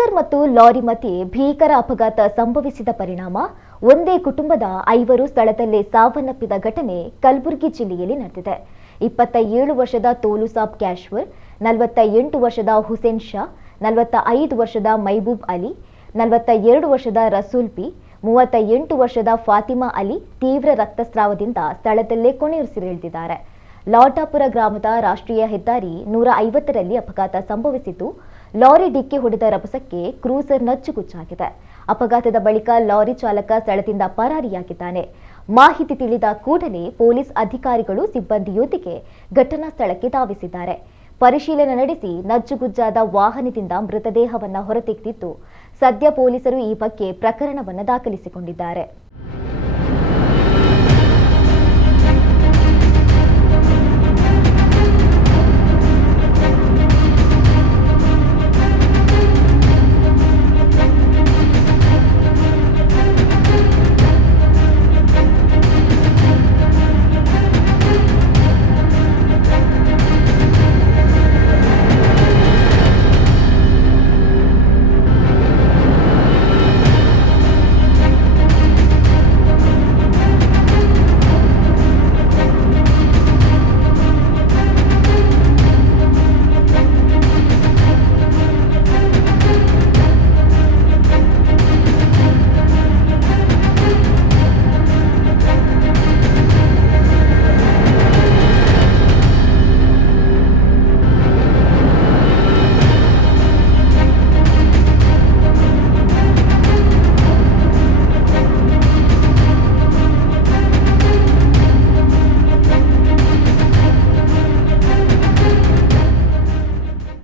Cruiser ಮತ್ತು lorry ಮಧ್ಯೆ ಭೀಕರ ಅಪಘಾತ ಸಂಭವಿಸಿದ ಪರಿಣಾಮ ಒಂದೇ ಕುಟುಂಬದ 5 ಸ್ಥಳದಲ್ಲೇ ಸಾವನ್ನಪ್ಪಿದ ಘಟನೆ ಕಲಬುರಗಿ ಜಿಲ್ಲೆಯಲ್ಲಿ ನಡೆದಿದೆ. 27 ವರ್ಷದ ತೋಲುಸಾಬ್ ಕ್ಯಾಶ್ವರ್, 48 ವರ್ಷದ ಹುಸೇನ್ ಶಾ, 45 ವರ್ಷದ ಮೈಬೂಬ್ ಅಲಿ, 42 ವರ್ಷದ ರಸೂಲ್ ಪಿ, 38 ವರ್ಷದ ಫಾತಿಮಾ ಅಲಿ ತೀವ್ರ ರಕ್ತಸ್ರಾವದಿಂದ ಸ್ಥಳದಲ್ಲೇ ಕೊನೆಯುಸಿರೆಳೆದಿದ್ದಾರೆ. ಲಾಟಾಪುರ ಗ್ರಾಮದ ರಾಷ್ಟ್ರೀಯ ಹೆದ್ದಾರಿ 150ರಲ್ಲಿ ಅಪಘಾತ ಸಂಭವಿಸಿದ್ದು, ಲಾರಿ ಡಿಕ್ಕಿ ಹೊಡೆದ ರಭಸಕ್ಕೆ ಕ್ರೂಸರ್ ನಚ್ಚುಗುಚ್ಚಾಗಿದೆ. ಅಪಘಾತದ ಬಳಿಕ ಲಾರಿ ಚಾಲಕ ಸ್ಥಳದಿಂದ ಪರಾರಿಯಾಗಿದ್ದಾನೆ. ಮಾಹಿತಿ ತಿಳಿದ ಕೂಡಲೇ ಪೊಲೀಸ್ ಅಧಿಕಾರಿಗಳು ಸಿಬ್ಬಂದಿಯೊಂದಿಗೆ ಘಟನಾ ಸ್ಥಳಕ್ಕೆ ಧಾವಿಸಿದ್ದಾರೆ. ಪರಿಶೀಲನೆ ನಡೆಸಿ ನಜ್ಜುಗುಜ್ಜಾದ ವಾಹನದಿಂದ ಮೃತದೇಹವನ್ನು ಹೊರತೆಗೆದಿದ್ದು, ಸದ್ಯ ಪೊಲೀಸರು ಈ ಬಗ್ಗೆ ಪ್ರಕರಣವನ್ನು ದಾಖಲಿಸಿಕೊಂಡಿದ್ದಾರೆ.